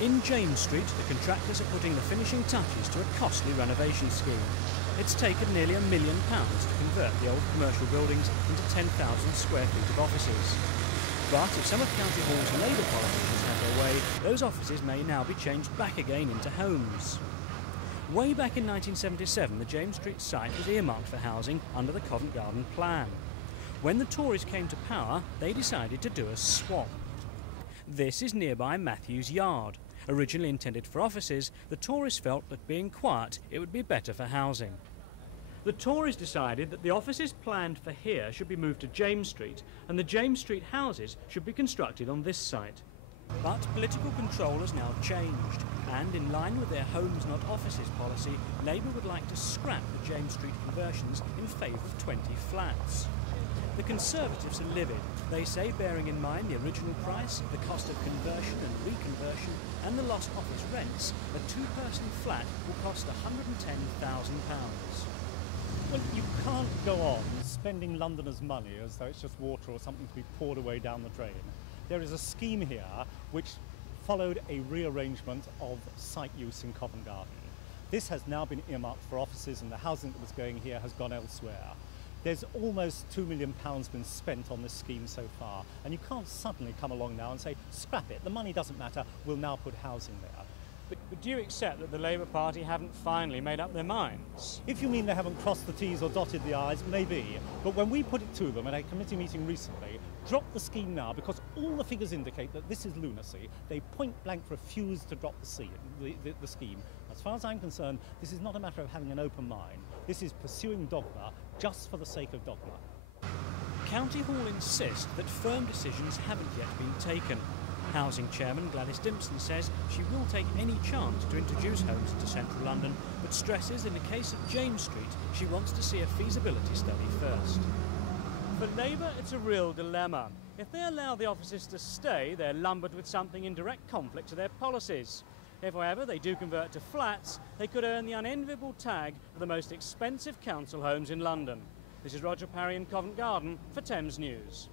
In James Street, the contractors are putting the finishing touches to a costly renovation scheme. It's taken nearly £1 million to convert the old commercial buildings into 10,000 square feet of offices. But if some of County Hall's Labour politicians have their way, those offices may now be changed back again into homes. Way back in 1977, the James Street site was earmarked for housing under the Covent Garden Plan. When the Tories came to power, they decided to do a swap. This is nearby Matthews Yard. Originally intended for offices, the Tories felt that being quiet, it would be better for housing. The Tories decided that the offices planned for here should be moved to James Street, and the James Street houses should be constructed on this site. But political control has now changed, and in line with their homes not offices policy, Labour would like to scrap the James Street conversions in favour of 20 flats. The Conservatives are livid. They say, bearing in mind the original price, the cost of conversion and reconversion, and the lost office rents, a two-person flat will cost £110,000. Well, you can't go on spending Londoners' money as though it's just water or something to be poured away down the drain. There is a scheme here which followed a rearrangement of site use in Covent Garden. This has now been earmarked for offices, and the housing that was going here has gone elsewhere. There's almost £2 million been spent on this scheme so far, and you can't suddenly come along now and say, scrap it, the money doesn't matter, we'll now put housing there. But do you accept that the Labour Party haven't finally made up their minds? If you mean they haven't crossed the T's or dotted the I's, maybe. But when we put it to them at a committee meeting recently, drop the scheme now because all the figures indicate that this is lunacy, they point blank refuse to drop the scheme. As far as I'm concerned, this is not a matter of having an open mind. This is pursuing dogma just for the sake of dogma. County Hall insist that firm decisions haven't yet been taken. Housing Chairman Gladys Dimpson says she will take any chance to introduce homes into central London, but stresses in the case of James Street she wants to see a feasibility study first. For Labour, it's a real dilemma. If they allow the offices to stay, they're lumbered with something in direct conflict to their policies. If, however, they do convert to flats, they could earn the unenviable tag of the most expensive council homes in London. This is Roger Parry in Covent Garden for Thames News.